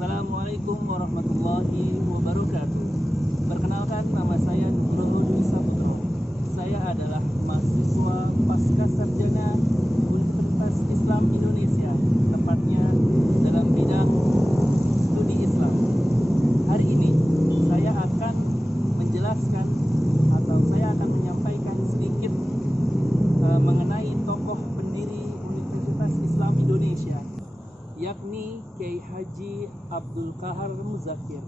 Assalamualaikum warahmatullahi wabarakatuh. Perkenalkan, nama saya Nugroho Dwi Saputro. Saya adalah mahasiswa pasca sarjana Universitas Islam Indonesia, tepatnya dalam bidang studi Islam. Hari ini saya akan menjelaskan atau saya akan menyampaikan sedikit mengenai tokoh pendiri Universitas Islam Indonesia, yakni Kiai Haji Abdul Qahar Muzakir.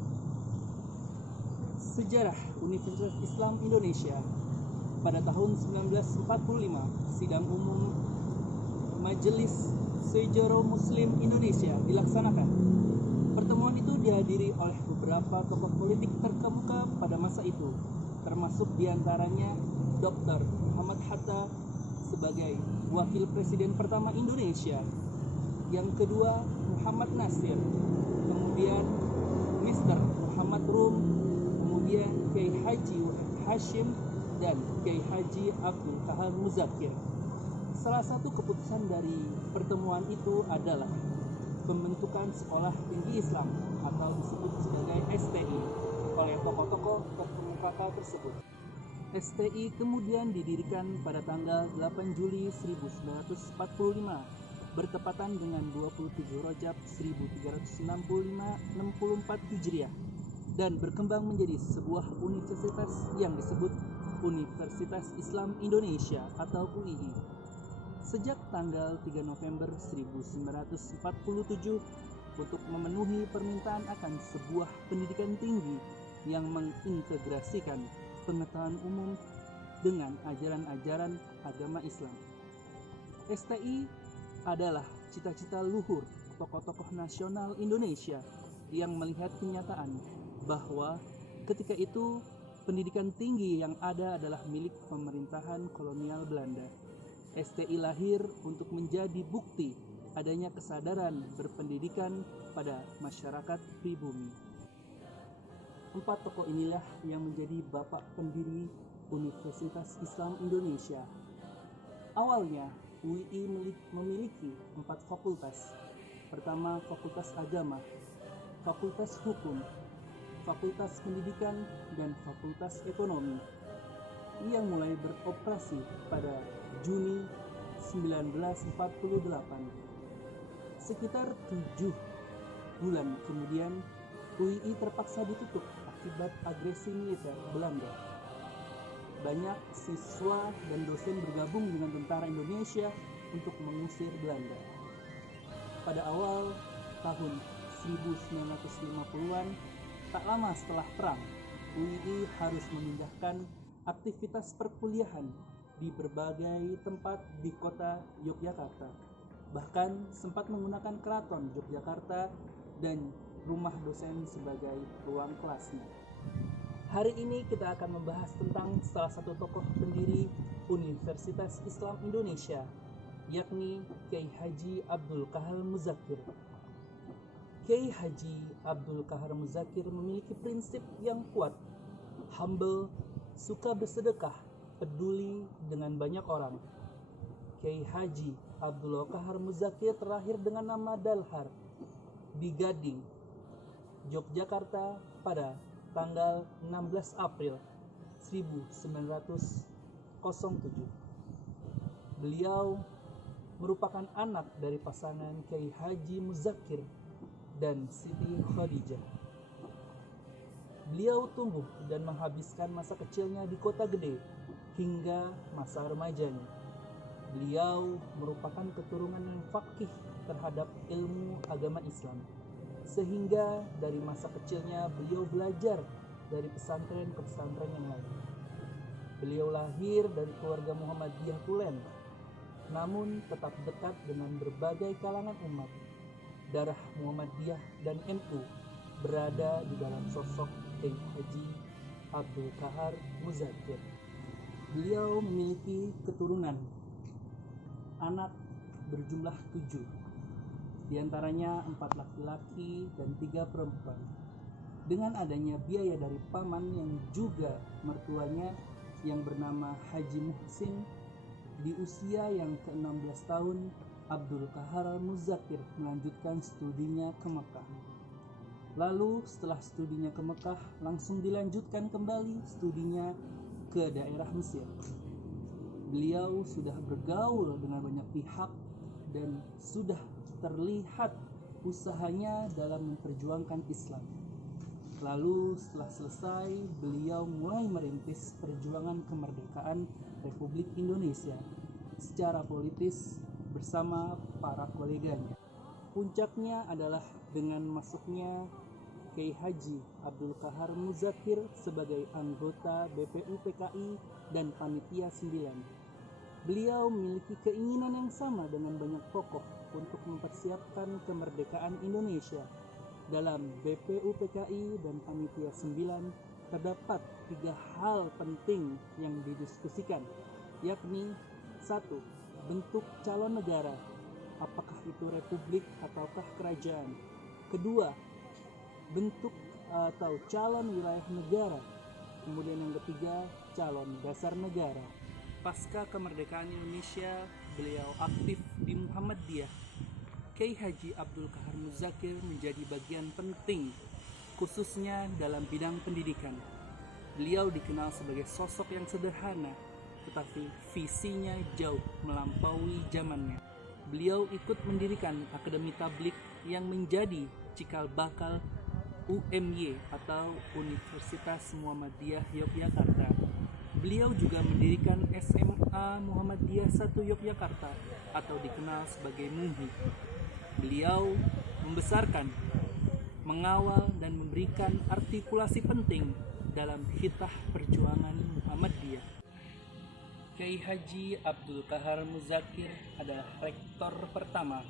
Sejarah Universitas Islam Indonesia. Pada tahun 1945, sidang umum Majelis Sejarah Muslim Indonesia dilaksanakan. Pertemuan itu dihadiri oleh beberapa tokoh politik terkemuka pada masa itu, termasuk diantaranya Dr. Muhammad Hatta sebagai Wakil Presiden pertama Indonesia, yang kedua Muhammad Nasir, kemudian Mr. Muhammad Rum, kemudian Kiai Haji Hashim, dan Kiai Haji Abdul Qahar Muzakir. Salah satu keputusan dari pertemuan itu adalah pembentukan Sekolah Tinggi Islam atau disebut sebagai STI oleh tokoh-tokoh terkemuka tersebut. STI kemudian didirikan pada tanggal 8 Juli 1945 bertepatan dengan 27 Rajab 1364 Hijriah dan berkembang menjadi sebuah universitas yang disebut Universitas Islam Indonesia atau UII. Sejak tanggal 3 November 1947 untuk memenuhi permintaan akan sebuah pendidikan tinggi yang mengintegrasikan pengetahuan umum dengan ajaran-ajaran agama Islam. STI adalah cita-cita luhur tokoh-tokoh nasional Indonesia yang melihat kenyataan bahwa ketika itu pendidikan tinggi yang ada adalah milik pemerintahan kolonial Belanda. STI lahir untuk menjadi bukti adanya kesadaran berpendidikan pada masyarakat pribumi. 4 tokoh inilah yang menjadi bapak pendiri Universitas Islam Indonesia. Awalnya UII memiliki 4 fakultas. Pertama, Fakultas Agama, Fakultas Hukum, Fakultas Pendidikan, dan Fakultas Ekonomi, yang mulai beroperasi pada Juni 1948. Sekitar 7 bulan kemudian, UII terpaksa ditutup akibat agresi militer Belanda. Banyak siswa dan dosen bergabung dengan tentara Indonesia untuk mengusir Belanda. Pada awal tahun 1950-an, tak lama setelah perang, UII harus memindahkan aktivitas perkuliahan di berbagai tempat di kota Yogyakarta. Bahkan sempat menggunakan keraton Yogyakarta dan rumah dosen sebagai ruang kelasnya. Hari ini kita akan membahas tentang salah satu tokoh pendiri Universitas Islam Indonesia, yakni Kiai Haji Abdul Qahar Muzakir. Kiai Haji Abdul Qahar Muzakir memiliki prinsip yang kuat, humble, suka bersedekah, peduli dengan banyak orang. Kiai Haji Abdul Qahar Muzakir terlahir dengan nama Dalhar di Gading, Yogyakarta pada tanggal 16 April 1907. Beliau merupakan anak dari pasangan Kiai Haji Muzakir dan Siti Khadijah. Beliau tumbuh dan menghabiskan masa kecilnya di Kota Gede hingga masa remajanya. Beliau merupakan keturunan yang faqih terhadap ilmu agama Islam, sehingga dari masa kecilnya beliau belajar dari pesantren ke pesantren yang lain. Beliau lahir dari keluarga Muhammadiyah Tulen, namun tetap dekat dengan berbagai kalangan umat. Darah Muhammadiyah dan NU berada di dalam sosok Kiai Haji Abdul Qahar Muzakir. Beliau memiliki keturunan, anak berjumlah 7, diantaranya 4 laki-laki dan 3 perempuan. Dengan adanya biaya dari paman yang juga mertuanya yang bernama Haji Muhsin, di usia yang ke-16 tahun Abdul Qahar Muzakir melanjutkan studinya ke Mekah. Lalu setelah studinya ke Mekah, langsung dilanjutkan kembali studinya ke daerah Mesir. Beliau sudah bergaul dengan banyak pihak dan sudah terlihat usahanya dalam memperjuangkan Islam. Lalu setelah selesai, beliau mulai merintis perjuangan kemerdekaan Republik Indonesia secara politis bersama para koleganya. Puncaknya adalah dengan masuknya Kiai Haji Abdul Qahar Muzakir sebagai anggota BPU PKI dan Panitia 9. Beliau memiliki keinginan yang sama dengan banyak tokoh untuk mempersiapkan kemerdekaan Indonesia. Dalam BPU PKI dan Panitia 9 terdapat 3 hal penting yang didiskusikan, yakni 1. Bentuk calon negara, apakah itu republik ataukah kerajaan. Kedua, bentuk atau calon wilayah negara. Kemudian yang ketiga, calon dasar negara. Pasca kemerdekaan Indonesia, beliau aktif di Muhammadiyah. Kiai Haji Abdul Qahar Muzakir menjadi bagian penting, khususnya dalam bidang pendidikan. Beliau dikenal sebagai sosok yang sederhana, tetapi visinya jauh melampaui zamannya. Beliau ikut mendirikan Akademi Tablik yang menjadi cikal bakal UMY atau Universitas Muhammadiyah Yogyakarta. Beliau juga mendirikan SMA Muhammadiyah 1 Yogyakarta atau dikenal sebagai MUHI. Beliau membesarkan, mengawal dan memberikan artikulasi penting dalam khitah perjuangan Muhammadiyah. Kiai Haji Abdul Qahar Muzakir adalah rektor pertama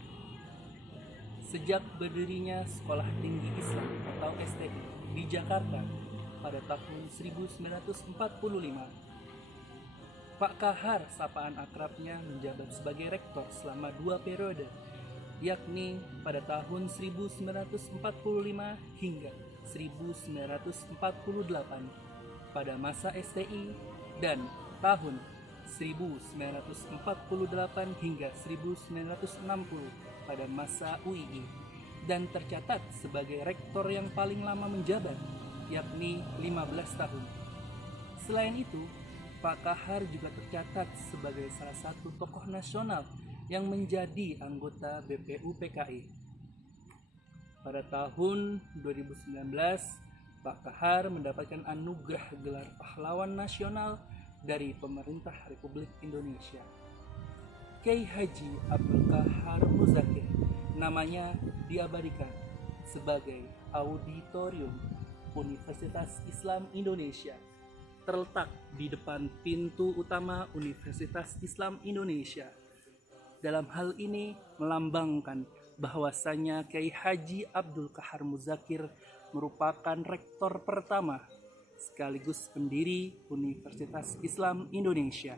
sejak berdirinya Sekolah Tinggi Islam atau STI di Jakarta pada tahun 1945. Pak Qahar, sapaan akrabnya, menjabat sebagai rektor selama 2 periode, yakni pada tahun 1945 hingga 1948 pada masa STI dan tahun 1948 hingga 1960 pada masa UII, dan tercatat sebagai rektor yang paling lama menjabat, yakni 15 tahun. Selain itu, Pak Qahar juga tercatat sebagai salah satu tokoh nasional yang menjadi anggota BPU PKI. Pada tahun 2019, Pak Qahar mendapatkan anugerah gelar pahlawan nasional dari pemerintah Republik Indonesia. Kiai Haji Abdul Qahar Muzakir namanya diabadikan sebagai Auditorium Universitas Islam Indonesia, terletak di depan pintu utama Universitas Islam Indonesia. Dalam hal ini melambangkan bahwasanya Kiai Haji Abdul Qahar Muzakir merupakan rektor pertama sekaligus pendiri Universitas Islam Indonesia.